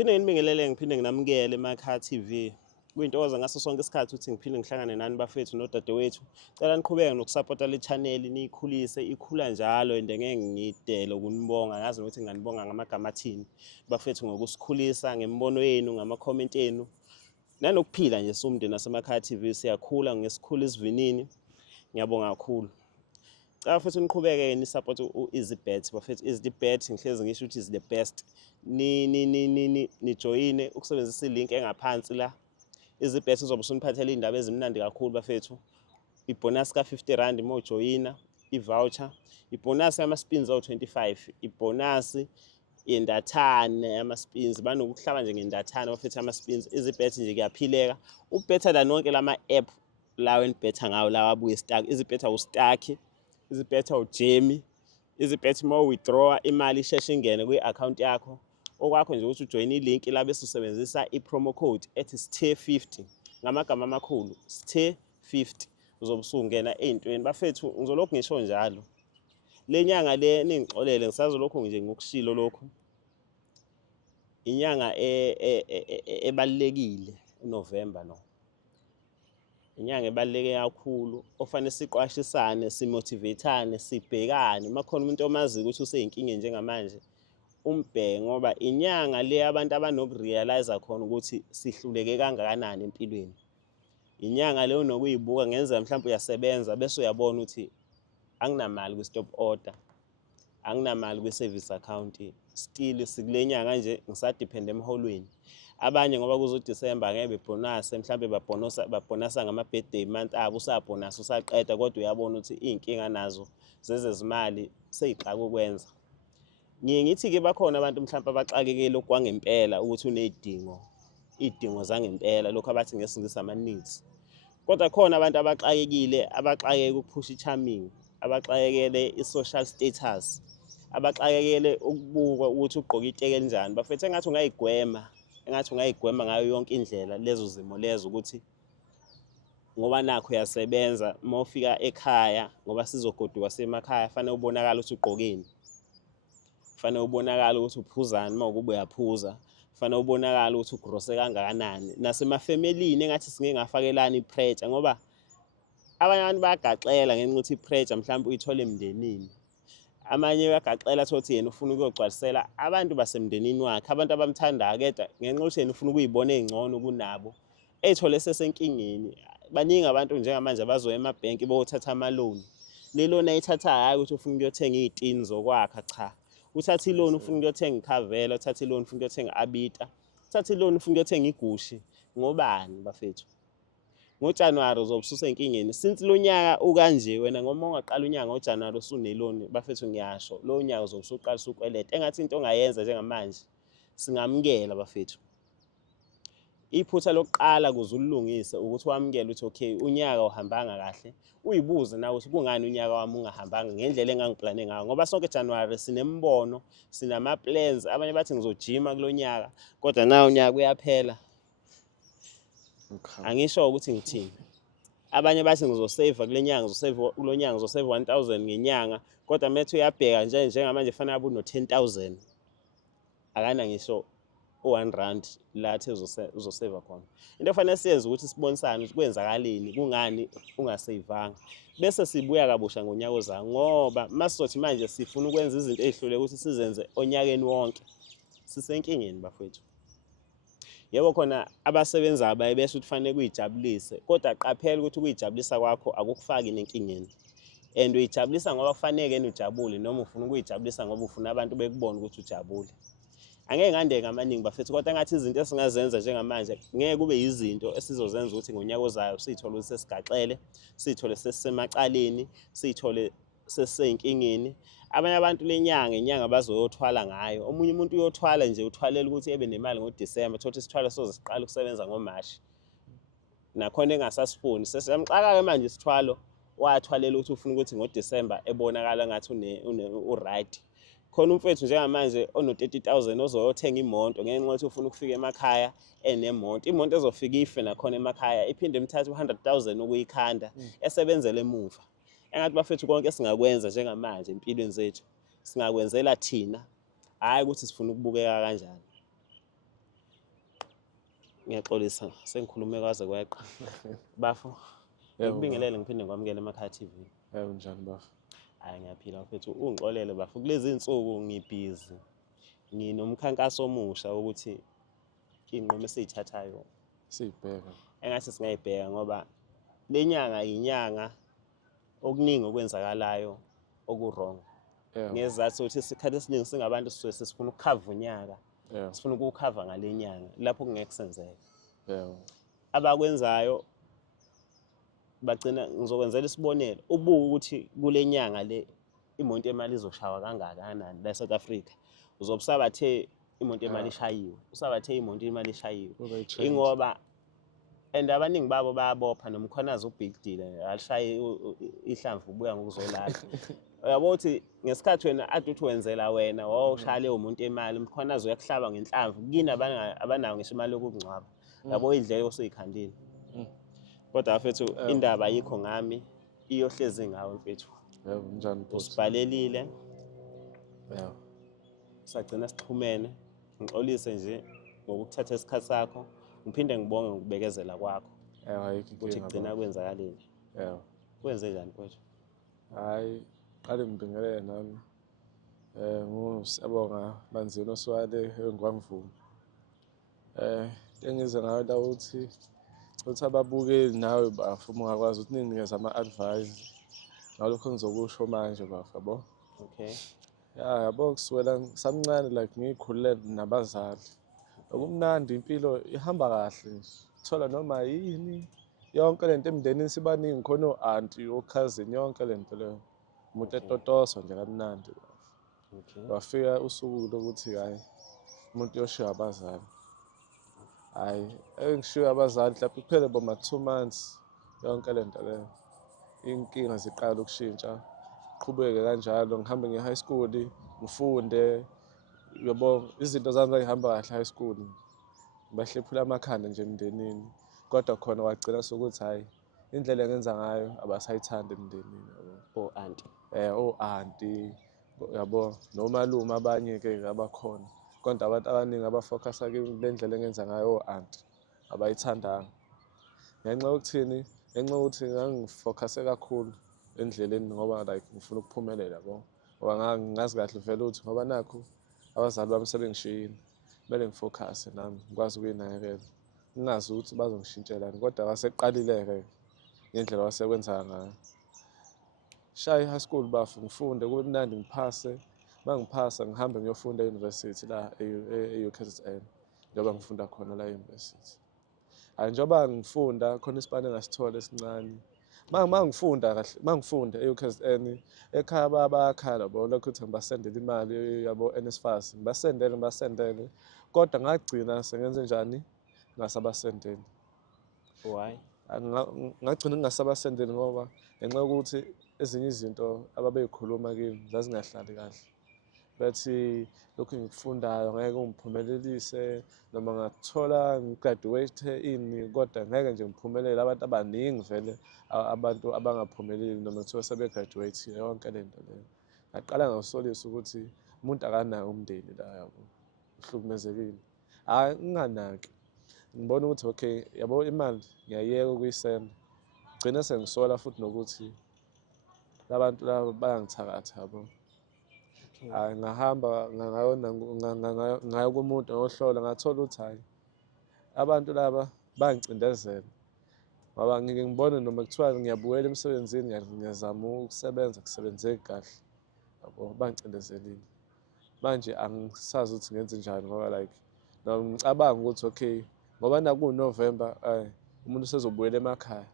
Ngiphinde nginibingelele ngiphinde nginamukele eMakhaya TV. Kuyintokoza ngaso sonke isikhathi ukuthi ngiphinde ngihlangane nani bafethu nodadewethu. Cela niqhubeke nokusupporta le channel niyikhulise ikhula njalo and ngeke ngidele ukunibonga ngazi ukuthi nganibonga ngamagama athini bafethu ngokusikhulisa ngembono yenu ngama comment enu. Nanokuphila nje somndeni naseMakhaya TV siyakhula ngesikhulu isivinini. Ngiyabonga kakhulu. Cha futhi niqhubeke ni support Easy Bet bafethu Easy Bet ngihlezi ngisho ukuthi is the best. Ni join ukusebenzisa ilink engaphansi la. Easy Bet uzobe usuniphathela indaba ezimnandi kakhulu bafethu. Ibonus ka 50 rand mo joina, i-voucher, ibonus yama spins awu25, ibonus yendathane yama spins banokuhlaba nje ngendathane bafethu ama spins. Easy Bet nje kuyaphileka. Ubetha la nonke lama app lawo enibetha ngawo lawa abuye stack. Easy Bet awustack. Easy Bet awujemi. Easy Bet mo withdraw imali isheshe ingene kwi-account yakho. Okwakho nje ukuthi ujoin ilink la bese usebenzisa i-promo code ethi STE50 ngamagama amakhulu STE50 uzobe usungena ezintweni bafethu ngizolokhu ngisho njalo. Le nyanga le ningixolele ngisazolokhu nje ngokushilo lokho. Inyanga ebalekile uNovember no. Inyanga ebaleke kakhulu ofanele siqwashisane simotivatane sibhekane makhona umuntu omazi ukuthi useyinkinga njengamanje umbheke ngoba inyanga le abantu abanokurealize khona ukuthi sihluleke kangakanani empilweni. Inyanga le unokuyibuka ngenza mhlawumbe uyasebenza bese uyabona ukuthi anginamali kwi-stop order, anginamali kwi-service account, still sikule nyanga nje ngisadepende emholweni. Abanye ngoba kuzo December ngeke bebonus mhlawumbe babonasa ngama birthday month abo usabonus usaqeda kodwa uyabona ukuthi inkinga nazo zezezimali seyixaka ukwenza. Ngithi ke bakhona abantu mhlawumbe abaxakekile okwangempela ukuthi idingo zangempela lokho abathi ngesingisi ama needs. Kodwa khona abantu abaxakekile abaxakeke ukuphusha i-charming, abaxakekele i-social status, abaxakekele ukubuka ukuthi ugqoka iteke kanjani. Bafethu engathi ungayigwema ngayo yonke indlela lezo zimo lezo ukuthi ngoba nakho uyasebenza mawufika ekhaya ngoba sizogoduka semakhaya fanele ubonakala ukuthi ugqokeni. Fanele ubonakala ukuthi uphuzani mawukuba uyaphuza. Fanele ubonakala ukuthi ugrose kangakanani. Nasemafamilini engathi singeke ngafakelana ipressure ngoba abanye abantu bayagaxela ngenxa ukuthi ipressure mhlawumbe uyithola emndenini. Amanye uyagaxela thothi yena ufuna ukuyogcwalisela abantu basemndenini wakhe, abantu abamthandayo keda ngenxa ukuthi yena ufuna ukuyibona ezingcono kunabo. Eyithole sesenkingeni. Baningi abantu njengamanje abazoya emabhenki bothatha ama loan. Le loan ayithathayo hayi ukuthi ufuna ukuyothenga izitini zokwakha cha. Uthatha i-loan ufuna ukuyothenga ikhavela, uthatha i-loan ufuna ukuyothenga abita, uthatha i-loan ufuna ukuyothenga igushi. Ngobani bafethu? NgoJanuary uzobe usenkingeni. Since lo nyaka ukanje wena ngoma ungaqala unyaka ngoJanuary usune-loan bafethu ngiyasho lo nyaka uzobe usuqalisa ukweleta. Engathi into ongayenza njengamanje singamukela bafethu. Iphutha lokuqala kuze ulungise ukuthi wamukele ukuthi okay unyaka uhambanga kahle. Uyibuze nawe ukuthi kungani unyaka wami ungahambanga ngendlela engangiplane ngayo ngoba sonke January sinembono, sinama plans. Abanye bathi ngizojima kulonyaka kodwa nawo unyaka uyaphela. Angisho ukuthi ngithini. Abanye bathi ngizosave kulenyanga, ngizosave kulonyanga, ngizosave 1000 ngenyanga kodwa methu uyabheka njengamanje fanele abe no 10000. Akana ngisho u1 rand lathi uzosave khona. Into efanele siyenze ukuthi sibonisane ukuthi kwenzakaleni, kungani ungasavanga. Bese sibuya kabusha ngonyaka ozayo ngoba masizothi manje sifuna ukwenza izinto ezihlule ukuthi sizenze onyakeni wonke. Sisenkingeni bafethu. Yebo khona abasebenzayo bayebese ukuthi fanele kuyijabulise kodwa qaphela ukuthi ukuyijabulisa kwakho akukufaki nenkingeni. And uyijabulisa ngoba kufanele ujabule noma ufuna ukuyijabulisa ngoba ufuna abantu bekubona ukuthi ujabule. Angeke ngandeke amaningi bafethu kodwa ngathi izinto esingazenza njengamanje ngeke kube izinto esizozenza ukuthi ngonyaka ozayo sithole ukuthi sesigaxele, sithole sesemacaleni, sithole sesenkingeni. Abanye abantu inyanga bazoyothwala ngayo. Omunye umuntu uyothwala nje uthwalela ukuthi ebe nemali ngoDisemba, thothi sithwala soze siqala ukusebenza ngoMashi. Nakhona engasasifuni. Sesiyamxaka ke manje isithwalo wathwalela ukuthi ufuna ukuthi ngoDisemba ebonakala ngathi right. Khona umfethu njengamanje ono 30000 ozoyothenga imoto ngenxa yokuthi ufuna ukufika emakhaya enemoto. Imoto ezofika ife nakhona emakhaya iphinde imthathe 100000 ukuyikhanda esebenzele emuva. Engathi bafethu konke esingakwenza njengamanje empilweni zethu singakwenzela thina hayi ukuthi sifuna ukubukeka kanjani. Ngiyaxolisa sengikhulume kwaze kweqa. Bafo, ngikubingelele ngiphinde ngikwamukele emakhaya TV. Yebo njani bafo? Hayi ngiyaphila mfethu. Ungixolele bafo. Kulezi insuku ngibhizi. Nginomkhankaso omusha ukuthi inqumo esizithathayo Sibheka. engathi singayibheka ngoba lenyanga inyanga okuningi okwenzakalayo oku-wrong. Ngezathu ukuthi isikhathi esiningi singabantu sisuke sifuna ukukhava unyaka. Sifuna ukukhava ngale nyanga lapho kungeke senzeke. Abakwenzayo bagcina ngizokwenzela isibonelo. Ubuke ukuthi kule nyanga le imonto yemali izoshawa kangakanani la eSouth Africa. Uzobusabathe imonto yemali ishayiwe. Usabathe imonto yemali ishayiwe. Ingoba and abaningi babo bayabopha nomkhonazi ubig deal alishaye ihlamvu ubuya ngokuzolala. Uyabo ukuthi ngesikhathi wena ade uthi wenzela wena wawushaya leyo muntu imali umkhonazi uyakuhlaba ngenhlamvu kini abanayo ngisho imali yokungcwaba. Yabo idleke oseyikhandile. Kodwa mfethu indaba ayikho ngami iyohlezi ngawe mfethu. Yebo njani bhuti? Usibhalelile. Yebo. Sagcina sixhumene. Ngixolise nje ngokuthatha isikhathi sakho. Ngiphinde ngibonge ngokubekezela kwakho. Yebo ayikho ukuthi kugcina kwenzakaleni. Yebo. Kwenze njani mfethu? Hayi qale ngibingelele nami. Ngusabonga Manzini oswale engwangivuma. Engize ngayo la ukuthi ababukeli nawe bafo ungakwazi ukuthi ninikeze ama-advice ngalokho engizokusho manje bafo yabo. Okay. Yabo kuswela ngisamncane like ngikhulele nabazali. Okumnandi impilo ihamba kahle nje. Thola noma yini yonke lento emndenini sibaningi khona o-aunti o-cousin yonke lento leyo. Umuntu etotoswa nje kamnandi bafo. Okay. Wafika usuku lokuthi hayi umuntu uyoshiya abazali. Hayi engishiya abazali mhlawumbe kuphele boma 2 months yonke lento leyo. Inkinga ziqala ukushintsha. Qhubeke kanjalo ngihambe nge-high school ngifunde yabo izinto zami zayihamba kahle high school. Bahlephula amakhanda nje emndenini kodwa khona wagcina sokuthi hayi indlela engenza ngayo abasayithanda emndenini yabo. O-aunti. O-aunti yabo nomalume abanye ke abakhona. Kodwa abantu abaningi abafocusa kule ndlela engenza ngayo o-aunti abayithandanga. Ngenxa yokuthini? Ngenxa yokuthi ngangifocuse kakhulu endleleni ngoba like ngifuna ukuphumelela yabo. Ngoba ngazi kahle vele ukuthi ngoba nakho abazali bami sebengishiyile. Kumele ngifocuse nami ngikwazi ukuyinakekela. Ngingazi ukuthi bazongishintshelani kodwa kwaseqalile-ke ngendlela wasekwenza ngayo. Shaya i-high school bafo ngifunde kube mnandi ngiphase. Mangiphasa ngihambe ngiyofunda e-university la e-UKZN njengoba ngifunda khona la e-university. Hayi njengoba ngifunda khona isipani engasithola esincane. Mangifunda kahle mangifunda e-UKZN ekhaya bayakhala yabo lokho ukuthi ngibasendele imali yabo NSFAS ngibasendele kodwa ngagcina sengenze njani ngasabasendeli. Why? Ngagcina ngingasabasendeli ngoba ngenxa yokuthi ezinye izinto ababeyikhuluma kimi zazingahlali kahle. Bathi lokhu engikufundayo ngeke ungiphumelelise noma ngathola ngigraduate ini kodwa ngeke nje ngiphumelele. Abantu abaningi vele abantu abangaphumeleli noma kuthiwa sebegraduate yonke lento leyo. Ngaqala ngawusolisa ukuthi umuntu akanayo umndeni la yabo. Uhlukumezekile. Hayi nginganaki. Ngibona ukuthi okay yabo imali ngiyayeka ukuyisenda. Gcina sengisola futhi nokuthi labantu laba bayangithakatha yabo. Hayi ngahamba ngayo kumuntu ngohlola ngathola ukuthi hayi abantu laba bangicindezela. Ngoba ngike ngibone noma kuthiwa ngiyabuyela emsebenzini ngiyazama ukusebenza kusebenzeki kahle. Yabo bangicindezelile. Manje angisazi ukuthi ngenze njani ngoba like noma ngicabanga ukuthi okay ngoba nakuNovember umuntu usezobuyela emakhaya.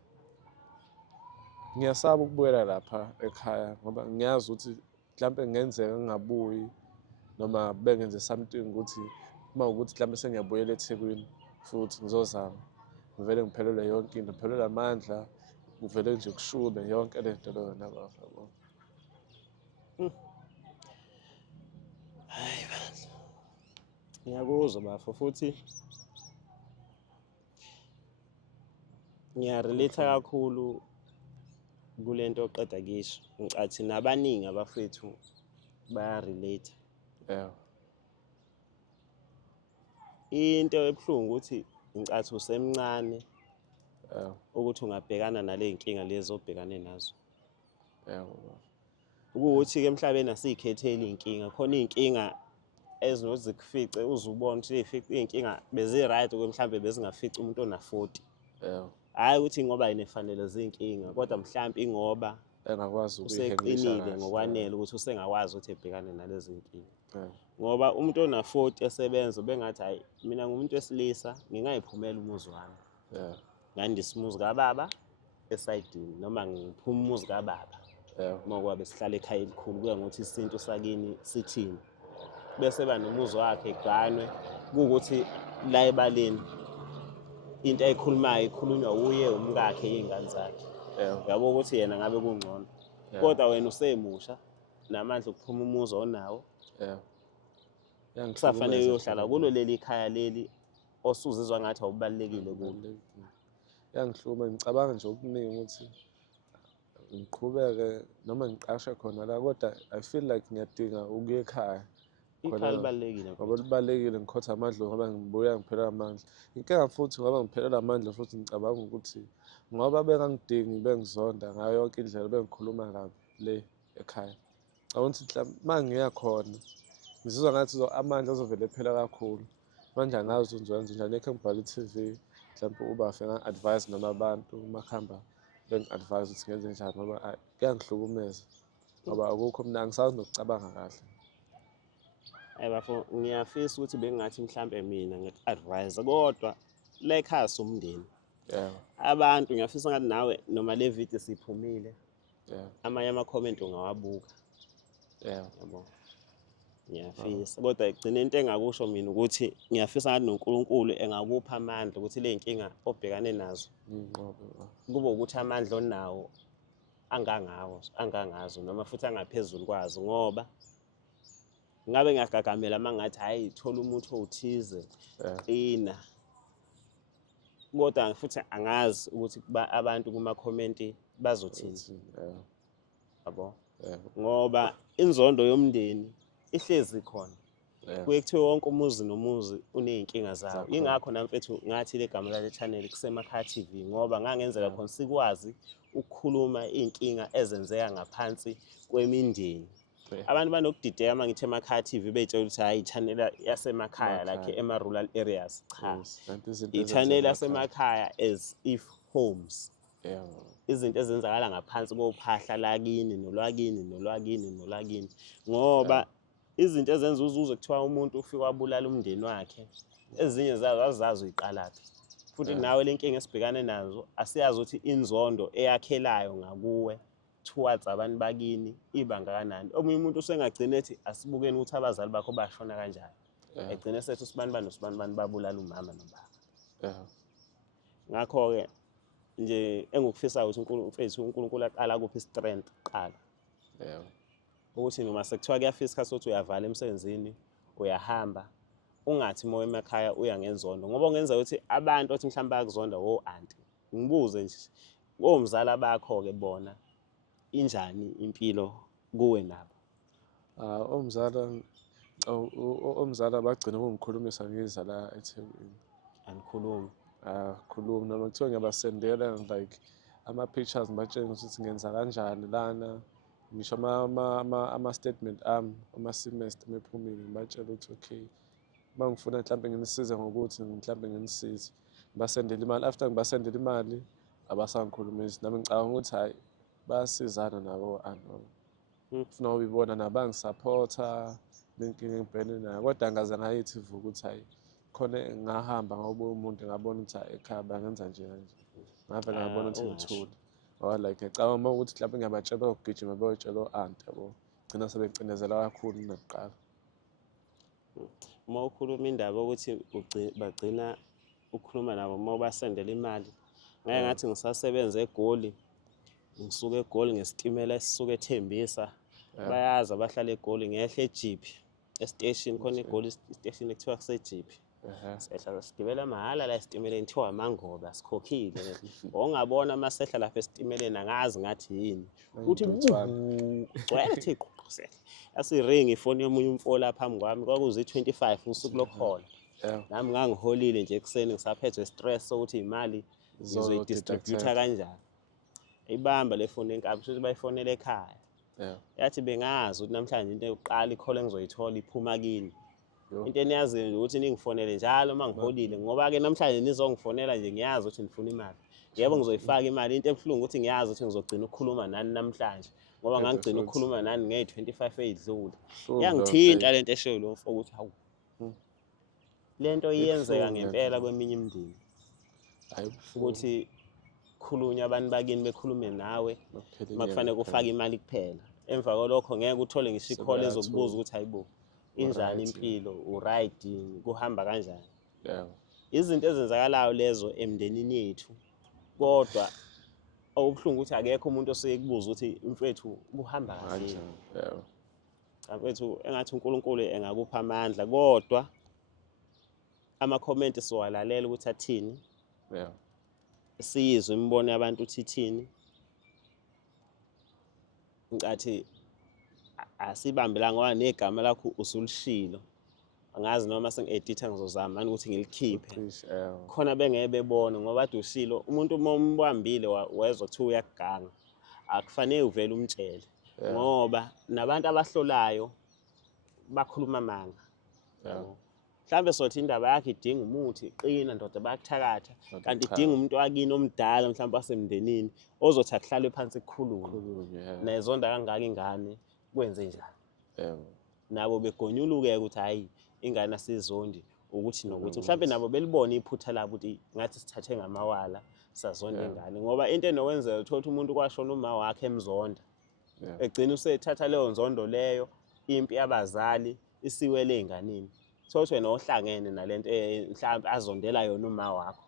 Ngiyasaba ukubuyela lapha ekhaya ngoba ngiyazi ukuthi mhlawumbe kungenzeka ngingabuyi noma bengenze something ukuthi uma ukuthi mhlawumbe sengiyabuyela eThekwini futhi ngizozama. Ngivele ngiphelelwe yonke into ngiphelelwe amandla kuvele nje kushube yonke lento leyo nabafo yabo. Hayi bandla. Ngiyakuzwa bafo futhi ngiyarelate kakhulu kulento oqeda kisho. Ngicathi nabaningi abafethu bayarelate. Yebo. Into ebuhlungu ukuthi ngicathi usemncane ukuthi ungabhekana nale nkinga lezi obhekane nazo. Ukuthi-ke emhlabeni asiyikhetheli iy'nkinga, khona iy'nkinga ezinozikufice uzubone ukuthi iy'nkinga bezi-right-ke mhlambe bezingafici umuntu ona-40. Hhayi ukuthi ngoba inefanele ziy'nkinga, kodwa mhlampe ingoba engakwazi useqinile ngokwanele ukuthi usengakwazi ukuthi ebhekane nalezi nkinga. Ngoba umuntu ona-40 esebenza ubengathi hhayi mina ngumuntu wesilisa ngingay'phumela umuzi wami. Ngandise umuzi kababa esayidini noma ngiphume umuzi kababa. Uma kwabe sihlala ekhaya elikhulu kuya ngokuthi isintu sakini sithini. Bese eba nomuzi wakhe eganwe kuwukuthi la ebaleni into ayikhulumayo ikhulunywa uye umkakhe iy'ngane zakhe. Uyabo ukuthi yena ngabe kungcono. Kodwa wena usemusha namandla okuphuma umuzi onawo. Kusafanele uyohlala kulo leli khaya leli osuzizwa ngathi awubalulekile kulo. Yangihluma ngicabanga nje okuningi ukuthi ngiqhubeke noma ngiqashe khona la, kodwa I feel like ngiyadinga ukuya ekhaya. Ikhaya libalulekile ngoba libalulekile, ngikhotha amandla ngoba ngibuya ngiphelelwa amandla. Inkinga futhi ngoba ngiphelelwa amandla futhi ngicabanga ukuthi ngoba bengangidingi bengizonda ngayo yonke indlela bengikhuluma kabi le ekhaya. Ngicabanga ukuthi mhlawumbe uma ngiya khona ngizizwa ngathi amandla azovele ephela kakhulu. Manje angazi ukuthi ngizowenza njani, ekhe ngibhale i-TV mhlawumbe ubafe nga-advise noma abantu uma kuhamba bengi-advise ukuthi ngenze njani ngoba kuyangihlukumeza ngoba akukho mina angisazi nokucabanga kahle. Bafo ngiyafisa ukuthi bengingathi mhlampe mina ngiku-advise kodwa la ekhaya somndeni. Abantu ngiyafisa ngathi nawe noma le video siphumile amanye ama-comment ungawabuka. Yabo. Ngiyafisa kodwa igcine into engakusho mina ukuthi ngiyafisa ngathi noNkulunkulu engakupha amandla ukuthi le nkinga obhekane nazo kube ukuthi amandla onawo angangazo noma futhi angaphezulu kwazo, ngoba ngabe ngiyagagamela mangathi hayi thola umuntu othize qina, kodwa futhi angazi ukuthi abantu kuma-comment bazothini. Yabo. Ngoba inzondo yomndeni ihlezi khona. Kuye kuthiwe wonke umuzi nomuzi uney'nkinga zawo. Yingakho nami mfethu ngathi le gama lale channel kusemakhaya TV, ngoba ngangenzela khona sikwazi ukukhuluma iy'nkinga ezenzeka ngaphansi kwemindeni. Abantu banokudideka uma ngithi emakhaya TV bey'tshela ukuthi hhayi i-channel yasemakhaya like ema-rural areas. Cha, i-channel yasemakhaya as if homes. Izinto ezenzakala ngaphansi kophahla lakini nolwakini nolwakini nolwakini, ngoba izinto ezenza uzuze kuthiwa umuntu ufike wabulala umndeni wakhe, ezinye zazo azizazi uyiqalaphi. Futhi nawe le nkinga esibhekane nazo asiyazi ukuthi inzondo eyakhelayo ngakuwe towards abantu bakini ibanga kanani. Omunye umuntu usengagcina ethi asibukeni ukuthi abazali bakho bashona kanjani, egcine sethi usibanibani nosibanibani babulala umama nobaba. Ngakho-ke nje engikufisayo ukuthi uNkulunkulu aqala kuphi i-strength kuqala. Ukuthi noma sekuthiwa kuyafika isikhathi sokuthi uyavala emsebenzini uyahamba, ungathi uma emakhaya uya ngenzondo, ngoba ungenzeka ukuthi abantu othi mhlawumbe bayakuzonda wo-anti. Ngibuze nje omzala bakho-ke bona injani impilo kuwe nabo? Omzala bagcina kungikhulumisa ngiza la eThekwini. Angikhulumi. Khuluma noma kuthiwa ngiyabasendela like ama-pictures ngibatshele ukuthi ngenza kanjani lana, ngisho ama-statement ami ama-semester mephumile ngibatshele ukuthi okay, uma ngifuna mhlawumbe nginisize ngokuthi mhlawumbe nginisize, ngibasendele imali. After ngibasendele imali abasangikhulumisi, nami ngicabanga ukuthi hhayi bayasizana nabo ufuna ukubibona nabo bangisapotha lenkinga engibhekene nayo, kodwa ngaze ngayithi vuka ukuthi hhayi khona ngahamba ngawubuya umuntu ngabona ukuthi ekhaya bangenza nje kanje, ngavele ngabona ukuthi ngithule. Or like ngicabanga uma ukuthi mhlawumbe ngiyabatshela ukugijima beyotshela o-anti yabo, gcina sebecindezela kakhulu kunakuqala. Uma ukhuluma indaba ukuthi bagcina ukukhuluma nabo uma ubasendela imali, ngeke ngathi ngisasebenza eGoli, ngisuke eGoli ngesitimela esisuke eThembisa, bayazi abahlala eGoli, ngehla eJiphi estation, khona eGoli istation ekuthiwa kuseJiphi. Sehla sigibela mahhala la esitimeleni kuthiwa amangoba, sikhokhile. Ongabona uma sehla lapha esitimeleni angazi ngathi yini, uthi gcwele thiqu sehla. Yasiringa ifoni yomunye umfo la phambi kwami, kwakuzi 25 usuku lokuhola. nami ngangiholile nje ekuseni ngisaphethwe stress sokuthi imali ngizoyidistributha kanjani. Ibamba le foni enkabi futhi bayifonela ekhaya. Yathi bengazi ukuthi namhlanje into yokuqala ikhole engizoyithola iphuma kini. Into eniyaziyo nje ukuthi ningifonele njalo uma ngiholile ngoba-ke namhlanje nizongifonela nje ngiyazi ukuthi nifuna imali. Yebo ngizoyifaka imali, into ebuhlungu ukuthi ngiyazi ukuthi ngizogcina ukukhuluma nani namhlanje ngoba ngangigcina ukukhuluma nani ngey-25 ey'dlule. Yangithinta lento eshoyo lo mfo ukuthi hawu lento iyenzeka ngempela kweminye imindeni ukuthi khulunywa abantu bakini bekhulume nawe makufanele kufake imali kuphela. Emva kwalokho ngeke uthole ngisho ikhole ezokubuza ukuthi hayibo injani impilo, u-right, kuhamba kanjani. Izinto ezenzakalayo lezo emndenini yethu, kodwa okubuhlungu ukuthi akekho umuntu osuke kubuza ukuthi mfethu kuhamba kahle. Mfethu engathi uNkulunkulu engakupha amandla, kodwa ama-comment siwalalela ukuthi athini. Siyizwe imibono yabantu ukuthi ithini. Ngicathi asibambelanga ngoba negama lakho usulishilo. Angazi noma sengi-editha ngizozama manje ukuthi ngilikhiphe. Khona bengeke bebone ngoba ade ushilo umuntu uma umbambile wezwa kuthiwa uyakuganga. Akufanele uvele umtshele ngoba nabantu abahlolayo bakhuluma amanga. Mhlambe sothi indaba yakhe idinga umuthi, qina ndoda bayakuthakatha, kanti idinga umuntu wakini omdala mhlawumbe wasemndenini ozothi akuhlale phansi kukhulunywe. Nayizonda kangaka ingane kwenze njani. Nabo begonyuluke ukuthi hayi ingane asizondi ukuthi nokuthi mhlawumbe nabo belibone iphutha labo ukuthi ngathi sithathe ngamawala sazonda ingane ngoba into enokwenzeka uthola umuntu kwashona uma wakhe emzonda. Egcina usethatha leyo nzondo leyo impi yabazali isiwele ey'nganeni. Sothi wena ohlangene nalento mhlawumbe azondela yona uma wakho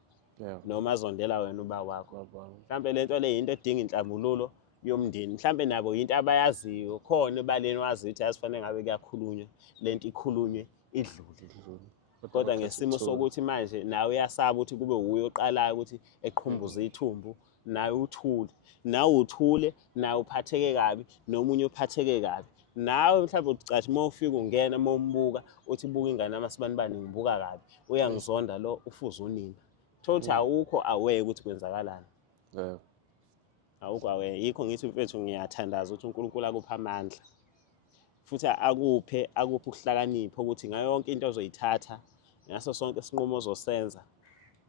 noma azondela wena uba wakho. Mhlawumbe lento le into edinga inhlambululo yomndeni. Mhlawumbe nabo into abayaziyo khona ebaleni wazi ukuthi asifanele ngabe kuyakhulunywa lento ikhulunywe idlule. Kodwa ngesimo sokuthi manje nawe uyasaba ukuthi kube uye oqalayo ukuthi eqhumbuze ithumbu, nawe uthule. Nawe uthule, nawe uphatheke kabi, nomunye uphatheke kabi. Nawe mhlawumbe ucathi uma ufika ungena uma umbuka uthi buka ingane amasibanibani ngibuka kabi. Uyangizonda lo ufuze unina. Thothi awukho aware ukuthi kwenzakalani. Awukho aware. Yikho ngithi mfethu ngiyathandaza ukuthi uNkulunkulu akuphe amandla. Futhi akuphe ukuhlakanipha ukuthi ngayo yonke into ozoyithatha ngaso sonke isinqumo ozosenza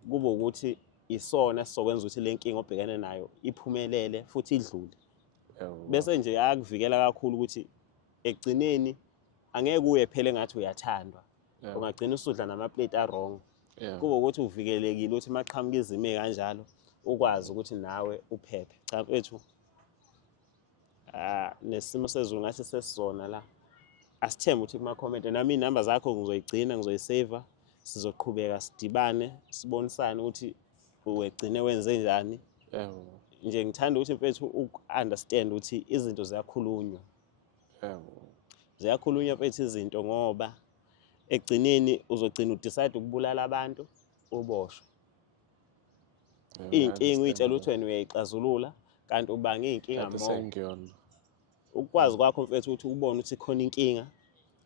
kube ukuthi isona sizokwenza ukuthi le nkinga obhekene nayo iphumelele futhi idlule. Bese nje akuvikela kakhulu ukuthi ekugcineni angeke uye phela engathi uyathandwa. Ungagcina usudla namaplate a-wrong. Kube ukuthi uvikelekile ukuthi maqhamuka izimo kanjalo ukwazi ukuthi nawe uphephe. Cha mfethu nesimo sezulu ngathi sesizona la. Asithembe ukuthi kuma-comment nami inamba zakho ngizoyigcina ngizoyisave. Sizoqhubeka sidibane sibonisane ukuthi wegcine wenze njani. Nje ngithanda ukuthi mfethu uku-understand ukuthi izinto ziyakhulunywa. Ziyakhulunywa mfethu izinto ngoba ekugcineni uzogcina udecide ukubulala abantu uboshwe. Iy'nkinga uy'tshela ukuthi wena uyayixazulula kanti ubanga iy'nkinga more. Ukwazi kwakho mfethu ukuthi ubone ukuthi khona inkinga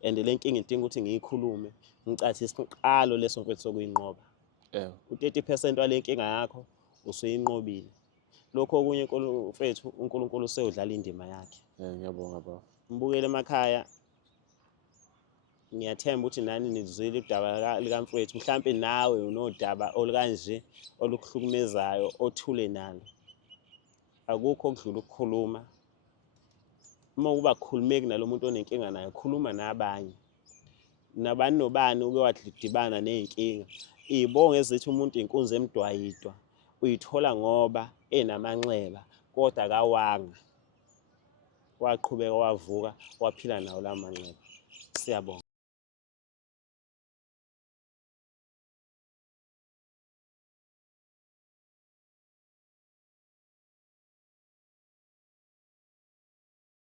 and le nkinga idinga ukuthi ngiyikhulume. Ngicathi isiqalo leso mfethu sokuyinqoba. U-30% wale nkinga yakho usuyinqobile. Lokho okunye mfethu uNkulunkulu useyodlala indima yakhe. Ngiyabonga baba. Mbukele emakhaya. Ngiyathemba ukuthi nani nizwile udaba likamfowethu. Mhlawumbe nawe unodaba olukanje olukuhlukumezayo othule nalo. Akukho okudlula ukukhuluma. Uma uba khulumeki nalomuntu onenkinga naye, khuluma nabanye. Nabani nobani uke wadibana ney'nkinga. Iy'bongo ezithi umuntu inkunzi emdwayidwa uyithola ngoba enamanxeba kodwa akawanga. Waqhubeka wavuka waphila nawo la manxeba. Siyabonga.